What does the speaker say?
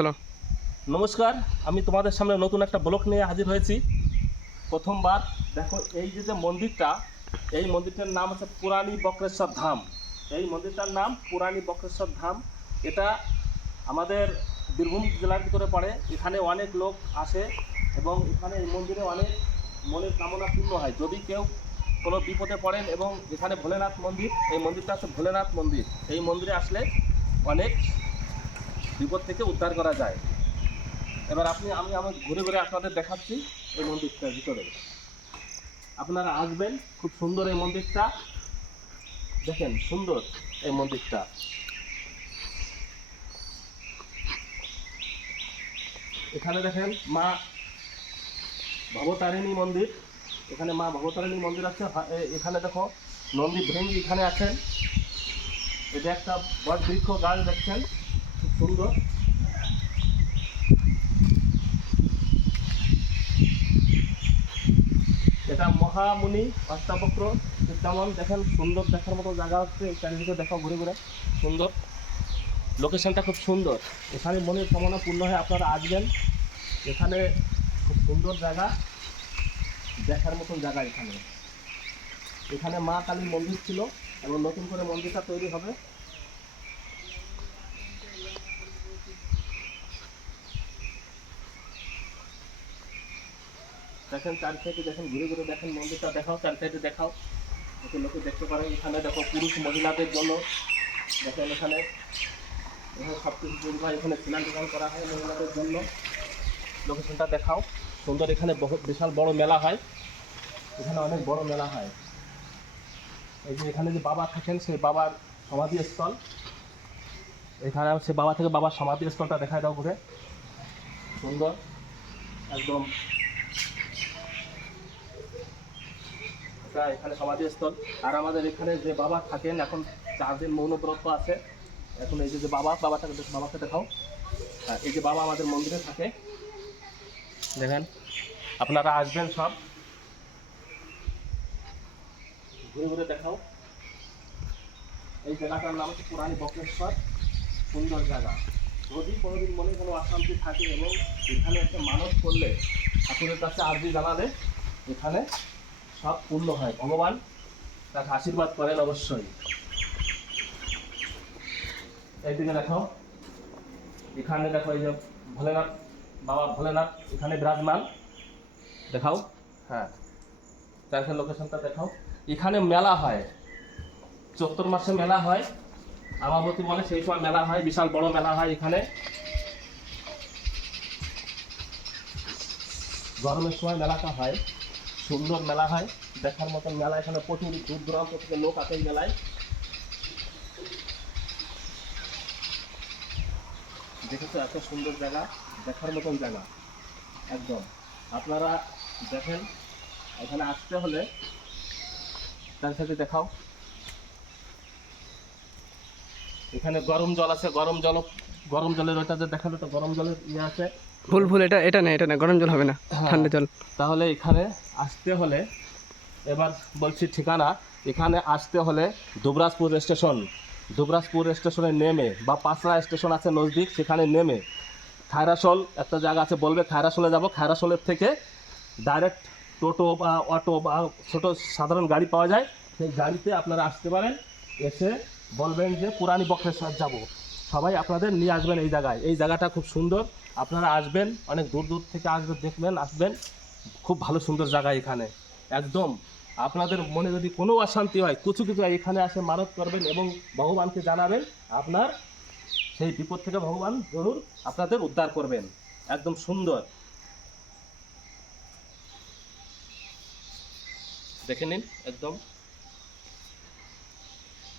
চলো। নমস্কার, আমি তোমাদের সামনে নতুন একটা ব্লগ নিয়ে হাজির হয়েছি। প্রথমবার দেখো এই যে মন্দিরটা, এই মন্দিরটার নাম হচ্ছে পুরানি বক্রেশ্বর ধাম। এই মন্দিরটার নাম পুরানি বক্রেশ্বর ধাম। এটা আমাদের বীরভূম জেলার ভিতরে পড়ে। এখানে অনেক লোক আসে এবং এখানে এই মন্দিরে অনেক মনের কামনা পূর্ণ হয়। যদি কেউ কোনো বিপদে পড়েন, এবং এখানে ভোলেনাথ মন্দির, এই মন্দিরটা হচ্ছে ভোলেনাথ মন্দির। এই মন্দিরে আসলে অনেক বিপদ থেকে উদ্ধার করা যায়। এবার আমি আমার ঘুরে ঘুরে আপনাদের দেখাচ্ছি এই মন্দিরটার ভিতরে। আপনারা আসবেন, খুব সুন্দর এই মন্দিরটা। দেখেন সুন্দর এই মন্দিরটা। এখানে দেখেন মা ভবতারিণী মন্দির। এখানে মা ভবতারিণী মন্দির আছে। এখানে দেখো নন্দী ভৃঙ্গি এখানে আছেন। এটা একটা বট বৃক্ষ গাছ দেখছেন, খুব সুন্দর। এটা মহামুনি অষ্টাবক্র যেমন দেখেন, সুন্দর দেখার মতো জায়গা হচ্ছে। চারিদিকে দেখো ঘুরে ঘুরে, সুন্দর লোকেশনটা, খুব সুন্দর। এখানে মনের কামনা পূর্ণ হয়। আপনারা আসবেন, এখানে খুব সুন্দর জায়গা, দেখার মতন জায়গা। এখানে এখানে মা কালীর মন্দির ছিল এবং নতুন করে মন্দিরটা তৈরি হবে। দেখেন চার সাইডে, দেখেন ঘুরে ঘুরে দেখেন মন্দিরটা দেখাও, চার সাইডে দেখাও, যাতে লোকে দেখতে পারে। এখানে দেখো পুরুষ মহিলাদের জন্য দেখেন, এখানে সব কিছু পরিবার এখানে স্নান টান করা হয় মহিলাদের জন্য। লোকেশনটা দেখাও, সুন্দর। এখানে বহুত বিশাল বড় মেলা হয়, এখানে অনেক বড় মেলা হয়। এই যে এখানে যে বাবা থাকেন, সেই বাবার সমাধিস্থল। এখানে সে বাবা থেকে বাবার সমাধিস্থলটা দেখায় দাও ঘুরে, সুন্দর একদম। এখানে সমাধিস্থল। আর আমাদের এখানে যে বাবা থাকেন, এখন 4 দিন মৌনব্রত আছে। এখন এই যে বাবাকে দেখাও। এই যে বাবা আমাদের মন্দিরে থাকে, দেখেন। আপনারা আসবেন, সব ঘুরে ঘুরে দেখাও। এই জায়গাটার নাম হচ্ছে পুরানি বক্রেশ্বর, সুন্দর জায়গা। যদি কোনোদিন মনে কোনো অশান্তি থাকে এবং এখানে একটা মানত করলে, ঠাকুরের কাছে আরজি জানালে, এখানে সব পূর্ণ হয়। ভগবান তাকে আশীর্বাদ করেন অবশ্যই। এইদিকে দেখো, এখানে দেখো এই যে ভোলেনাথ, বাবা ভোলেনাথ এখানে বিরাজমান, দেখাও। হ্যাঁ, চারখান লোকেশনটা দেখাও। এখানে মেলা হয়, চৈত্র মাসে মেলা হয়, আমাবতী বলে, সেই সময় মেলা হয়, বিশাল বড় মেলা হয়। এখানে গরমের সময় মেলাটা হয়, সুন্দর মেলা হয়, দেখার মতন মেলা। এখানে প্রচুর দূর দূরান্ত থেকে লোক আসে এই মেলায়। দেখেছো, এত সুন্দর জায়গা, দেখার মতন জায়গা একদম। আপনারা দেখেন, এখানে আসতে হলে তার সাথে দেখাও। এখানে গরম জল আছে, গরম জলের ওইটা যে দেখালো, তো গরম জলের ইয়ে আছে। ভুল এটা না গরম জল হবে না, ঠান্ডা জল। তাহলে এখানে আসতে হলে, এবার বলছি ঠিকানা। এখানে আসতে হলে দুবরাজপুর স্টেশনে নেমে, বা পাঁচড়া স্টেশন আছে নজদিক, সেখানে নেমে খায়রাসোল একটা জায়গা আছে, বলবে খায়রাসোলে যাব। খায়রাসোলের থেকে ডাইরেক্ট টোটো বা অটো বা ছোটো সাধারণ গাড়ি পাওয়া যায়, সেই গাড়িতে আপনারা আসতে পারেন। এসে বলবেন যে পুরানি বক্রেশ্বর যাব, সবাই আপনাদের নিয়ে আসবেন এই জায়গায়। এই জায়গাটা খুব সুন্দর, আপনারা আসবেন, অনেক দূর দূর থেকে আসবেন, দেখবেন, আসবেন। খুব ভালো সুন্দর জায়গা এখানে একদম। আপনাদের মনে যদি কোনো অশান্তি হয়, কিছু হয়, এখানে আসে মানত করবেন এবং ভগবানকে জানাবেন। আপনার সেই বিপদ থেকে ভগবান জরুর আপনাদের উদ্ধার করবেন। একদম সুন্দর, দেখে নিন একদম।